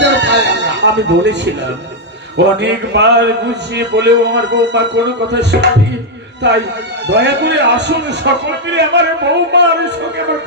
বিচার পাই আমরা। আমি বলেছিলাম অনেকবার বুঝিয়ে বলেও আমার বৌমা কোনো কথা শুনেনি, তাই দয়া করে আসুন সকল মিলে আমার বৌমার সঙ্গে আমার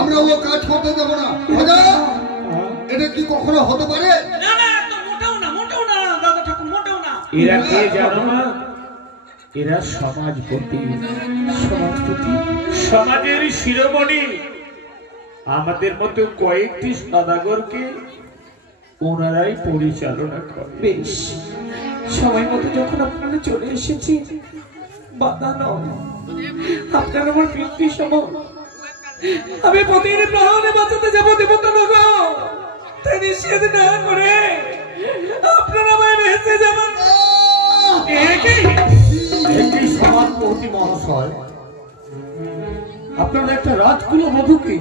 আমরা ও কাজ করতে দেবো না। এটা কি কখনো হতে পারে? না না, তো মোটেও না, মোটেও না দাদা ঠাকুর, মোটেও না। এরা কে জানো না? এরা সমাজপতি, সমাজের শিরোমণি। আমাদের মতো কয়েকটি সদাগরকে ওনারাই পরিচালনা করে। বেশ, সময় মতো যখন আপনারা চলে এসেছি, বাধা নয়, আপনার আমার পিতৃ সমান। আমি পতির প্রাণে বাঁচাতে যাবো দেবতানগর, তাই নিষেধ না করে আপনারা আমায় ভেসে যাবেন। একই সমাজপতি মহাশয়, আপনারা একটা রাজকুল বধূকে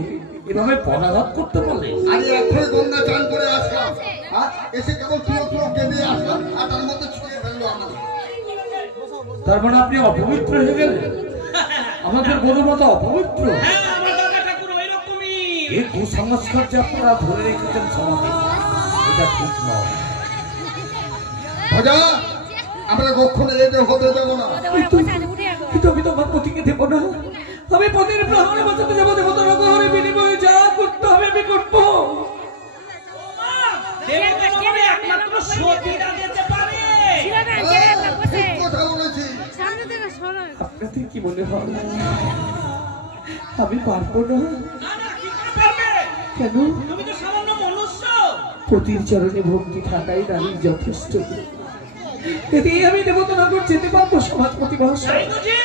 এভাবে পরাঘাত করতে পারলেন? আরে এখনই গঙ্গা চান করে আসলাম, এসে কেবল তুলো কেঁদে আসলাম, আর তার মধ্যে ছুঁয়ে ফেললো আমাদের। তার মানে আপনি অপবিত্র হয়ে গেলেন? আমাদের বধূমাতা অপবিত্র? হ্যাঁ, আমার দাদা ঠাকুর ওইরকমই। এই কুসংস্কার যে আপনারা ধরে রেখেছেন সমাজে, এটা ঠিক নয়। ভজা, আমরা কখনো এদের হতে দেবো না। কিন্তু আমি তো আমার পতিকে দেবো না। আমি পতির প্রাণে বাঁচাতে যাবো দেবতানগর, বিনিময়ে যা করতে হবে আমি করবো। দেবতানগরে একমাত্র সতীরা যেতে পারে। ঠিক কথা বলেছি। আপনাদের কি মনে হয় আমি পারবো না? না না, কি করে পারবে? কেন? তুমি তো সামান্য মনুষ্য। পতির চরণে ভক্তি থাকাই নারীর যথেষ্ট। এতেই আমি দেবতানগর যেতে পারবো সমাজপতি মহাশয়। তাই বুঝি?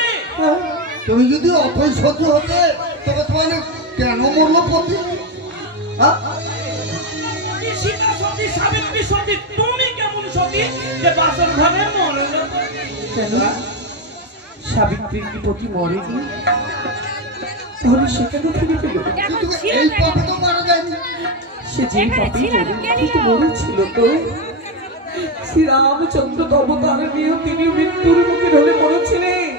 তুমি যদি অথই সহ্য হতে, তবে তোমার কেন মরলো পতি? সীতা সতী, সাবিত্রী সতী, তুমি কেমন সতী যে বাসর ঘরে মরে যাবে? কেন? সাবিত্রীর কি পতি মরেনি? তাহলে সে কেন ফিরে পেল? এই পাপে তো মারা যায়নি। সে যে পাপে মরেছিল তো। শ্রীরামচন্দ্র অবতার নিয়ে তিনি মৃত্যুর মুখে ঢলে পড়েছিলেন।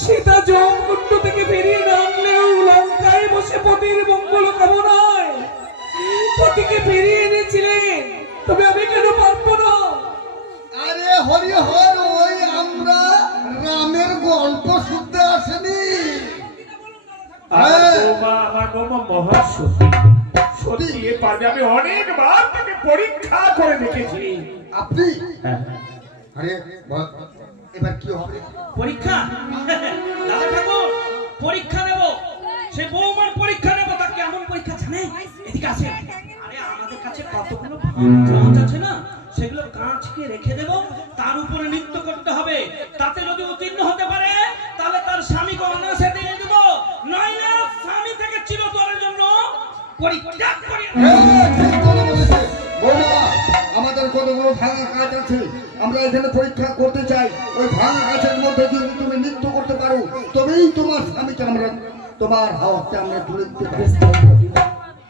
সীতা জমকুণ্ড থেকে বেরিয়ে না আনলেও লঙ্কায় বসে পতির মঙ্গল কামনায় পতিকে ফিরিয়ে এনেছিলেন। তবে আমি কেন পারবো না? আরে হরি হর, ওই আমরা রামের গল্প শুনতে আসেনি। আমার বৌমা মহাসতী, সত্যি এ পারবে। আমি অনেকবার তাকে পরীক্ষা করে দেখেছি। আপনি? হ্যাঁ। আরে এবার কি হবে? পরীক্ষা? দাদা ঠাকুর, পরীক্ষা নেব। সে বৌমার পরীক্ষা নেব। তা কেমন পরীক্ষা জানে? এদিকে আসে। আরে আমাদের কাছে কতগুলো কাঁচ আছে না, সেগুলো কাঁচকে রেখে দেব, তার উপরে নৃত্য করতে হবে। তাতে যদি উত্তীর্ণ হতে পারে, তাহলে তার স্বামীকে অনায়াসে দিয়ে দেব, নইলে স্বামী থেকে চিরতরের জন্য পরিত্যাগ করিয়ে দেব। ঠিক কথা বলেছে বৌমা। আমাদের কতগুলো ভাঙা কাজ আছে, আমরা এখানে পরীক্ষা করতে চাই। ওই ভাঙা কাজের মধ্যে যদি তুমি নৃত্য করতে পারো, তবেই তোমার স্বামীকে আমরা, তোমার হাওয়াকে আমরা তুলে দিতে পারি।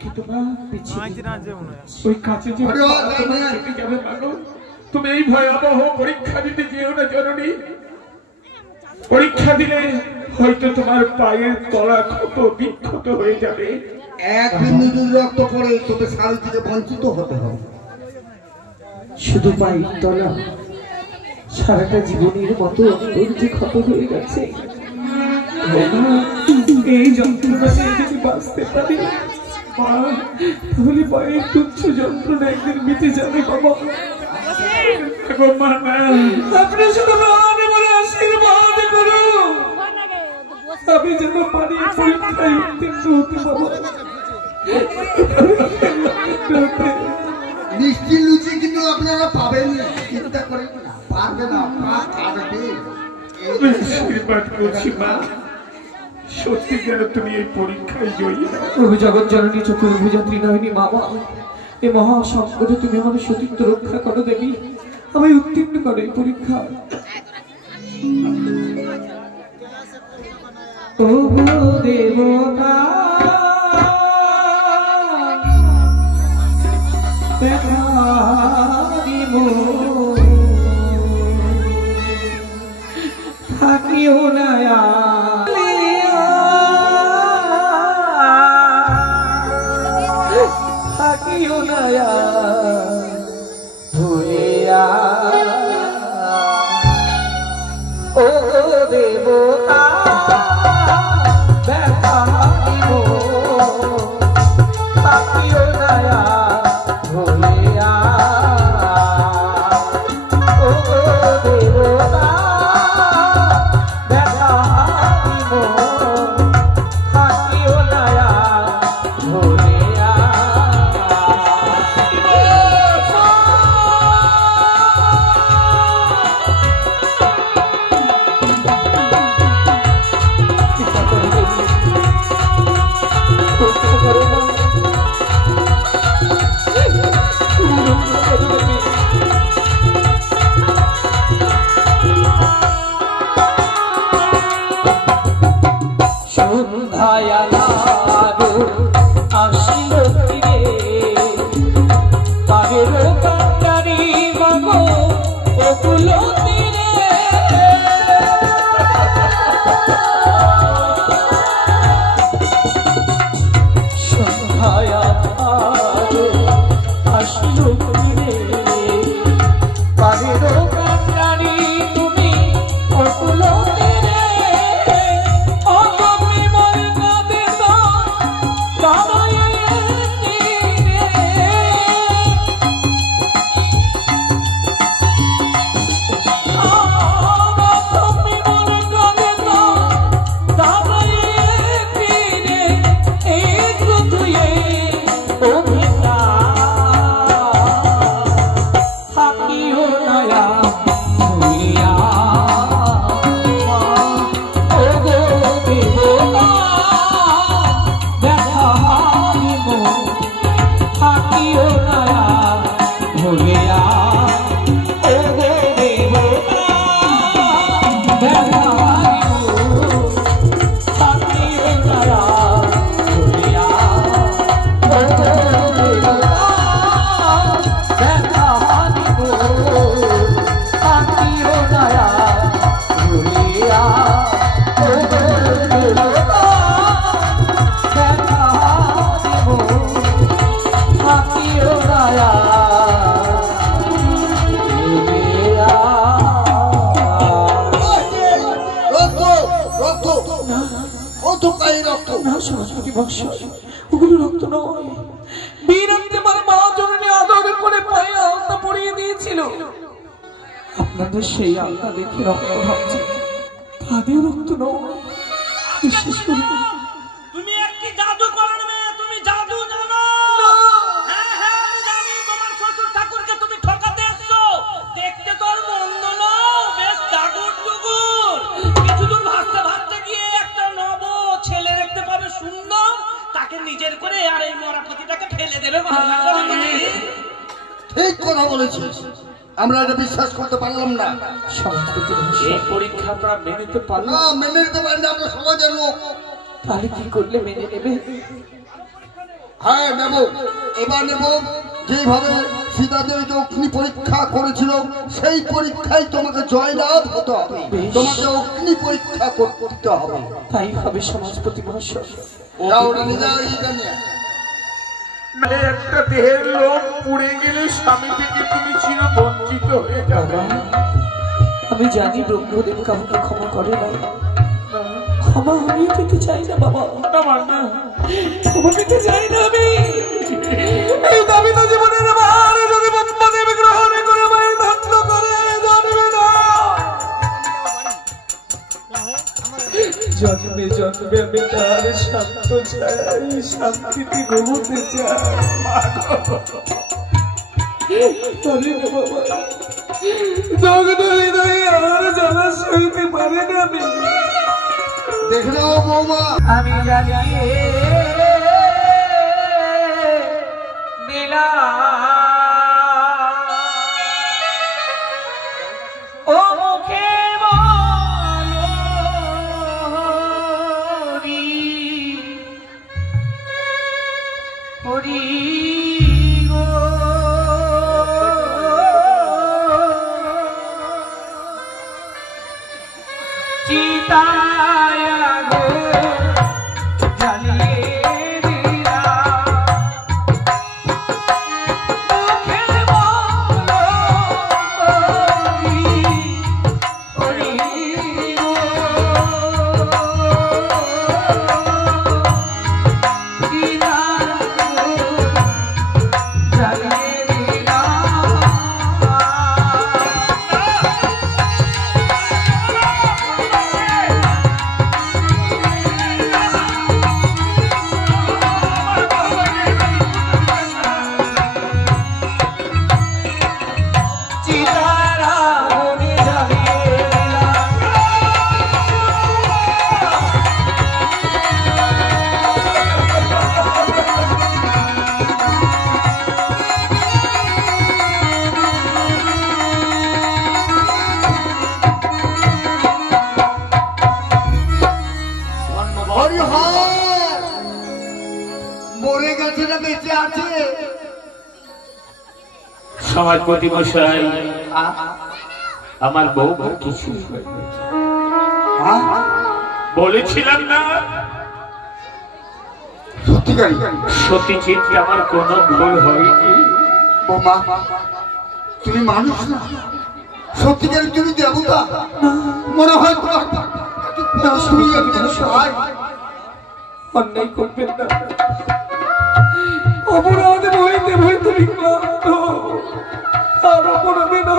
কিন্তু না, ওই কাছে যে যাবে মাগো, তুমি এই ভয়াবহ পরীক্ষা দিতে যেও না জননী। পরীক্ষা দিলে হয়তো তোমার পায়ের তলা ক্ষত বিক্ষত হয়ে যাবে। এক বিন্দু যদি রক্ত পড়ে, তবে স্বামী থেকে বঞ্চিত হতে হবে। শুধু পায়ের তলা, সারাটা জীবনের মতো অন্তর যে ক্ষত হয়ে গেছে। এই যন্ত্রণা যদি বাঁচতে পারি, তাহলে পায়ের তুচ্ছ যন্ত্রণা একদিন মিটে যাবে। বাবা, আপনি শুধু বলে আশীর্বাদ করুন, আমি যেন পারি পরীক্ষায় উত্তীর্ণ হতে। বাবা, মিষ্টি লুচি কিন্তু আপনারা পাবেন, চিন্তা করেন না, পারবে না, আশীর্বাদ করছি মা, সত্যি যেন তুমি এই পরীক্ষায় জয়ী হও। প্রভু জগৎ জননী চতুর্ভুজাত্রী নয়নি মামা, এই মহা সংকটে তুমি আমার সতীত্ব রক্ষা করো দেবী, আমি উত্তীর্ণ করো এই পরীক্ষা। প্রভু দেবতা থাকিও না থাকিও নয়া ভুলিয়া ও দেবতা ব্যথা দিব থাকিও নয়া ভুলিয়া ও দেবতা ব্যথা দিব থাকিও নয়া ভুলিয়া আপনাদের সেই আল্লাহ দেখে রক্ত ভাবছে তাদের রক্ত নয় বিশ্বাস করি তুমি একটি জাদু করার মেয়ে তুমি জাদু জানো হ্যাঁ হ্যাঁ আমি জানি তোমার শ্বশুর ঠাকুরকে তুমি ঠকাতে এসছো দেখতে তো আর মন্দ নও বেশ দাগুর দুগুর কিছু দূর ভাসতে ভাসতে গিয়ে একটা নব ছেলে দেখতে পাবে সুন্দর তাকে নিজের করে আর এই মরাপতিটাকে ফেলে দেবে ঠিক কথা বলেছিস আমরা এটা বিশ্বাস করতে পারলাম না এই পরীক্ষাটা মেনে নিতে পারলাম না মেনে নিতে পারি না আমরা সমাজের লোক তাহলে কি করলে মেনে নেবে হ্যাঁ নেব এবার নেব যেভাবে সীতাদেবীকে অগ্নি পরীক্ষা করেছিল সেই পরীক্ষায় তোমাকে জয়লাভ হতে হবে তোমাকে অগ্নি পরীক্ষা করতে হবে তাই হবে সমাজপতি মহাশয় একটা দেহের লোক পুড়ে গেলে স্বামী থেকে তুমি চির বঞ্চিত হয়ে যাবে আমি জানি ব্রহ্মদেব কাউকে ক্ষমা করে না ক্ষমা আমিও পেতে চাই না বাবা ক্ষমা পেতে চাই না আমি এই দাবি তো জীবনের ভার যদি ব্রহ্মদেব গ্রহণ করে আমায় ধ্বংস করে জানবে না জন্মে জন্মে আমি তার শান্ত চাই শান্তিতে ঘুমোতে চাই আমি জানি নীলা ও মুখে হরি গো চিতায়া গো জ্বালিয়ে দিলা আছে সমাজপতি মশাই, আমার বউ কিছু বলেছিলাম না? সত্যিকারী? সত্যি চিন্তা আমার কোনো ভুল হয়নি। বৌমা, তুমি মানুষ না, সত্যিকারী তুমি দেবতা। মনে হয় তোমার অন্যায় করবেন না, অপরাধে বইতে বইতে বিক্লান্ত আর অপরাধে না।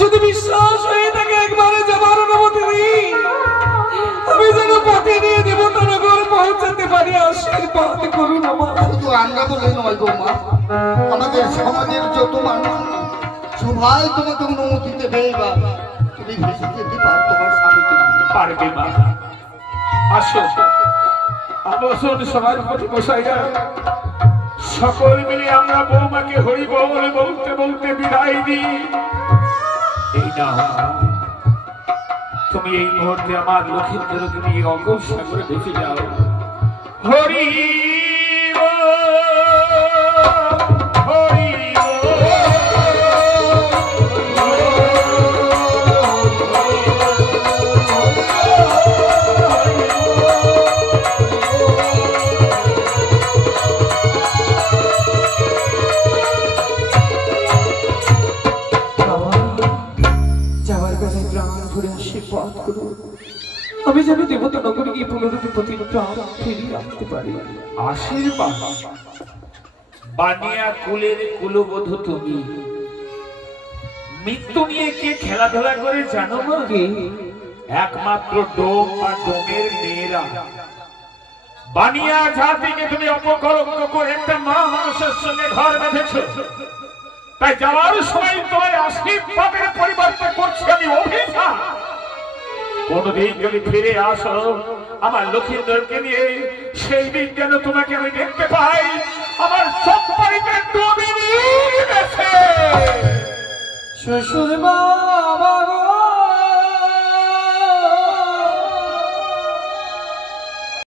যদি বিশ্বাস হয়ে থাকে একবারে যাবার অনুমতি দিই, আমি যেন পথে নিয়ে দেবতানগর পৌঁছাতে পারি। আশীর্বাদ করুন আমার। শুধু আমরা বলে নয় বৌমা, আমাদের সমাজের যত মানুষ সবাই তোমাকে অনুমতি দেবে। এবার তুমি ভেসে যেতে পারো তোমার স্বামীকে। পারবে মা, আসো আসুন সমাজপতি মশাইরা, সকল মিলে আমরা বৌমাকে হরি বল বলতে বলতে বিদায় দিই। এই না, তুমি এই মুহূর্তে আমার লক্ষ্মীন্দরকে নিয়ে অগর সাগরে ভেসে যাও। হরি হরি আমি যেন দেবতা নগরে গিয়ে পুনরূপে প্রতিটা ফিরিয়ে আনতে পারি। আশীর্বাদ। বানিয়া কুলের কুলবধূ তুমি, মৃত্যু নিয়ে কে খেলাধুলা করে জানো না? একমাত্র ডোম বা ডোমের মেয়েরা। বানিয়া জাতিকে তুমি অপকলঙ্ক করে একটা মা মানুষের সঙ্গে ঘর বেঁধেছো, তাই যাওয়ার সময় তোমার আশীর্বাদের পরিবর্তন করছি আমি অভিশাপ। কোনদিন যদি ফিরে আসো আমার লক্ষ্মীন্দরকে নিয়ে, সেই দিন যেন তোমাকে আমি দেখতে পাই আমার সম্পর্কে ডুবে গেছে। শ্বশুর বাবা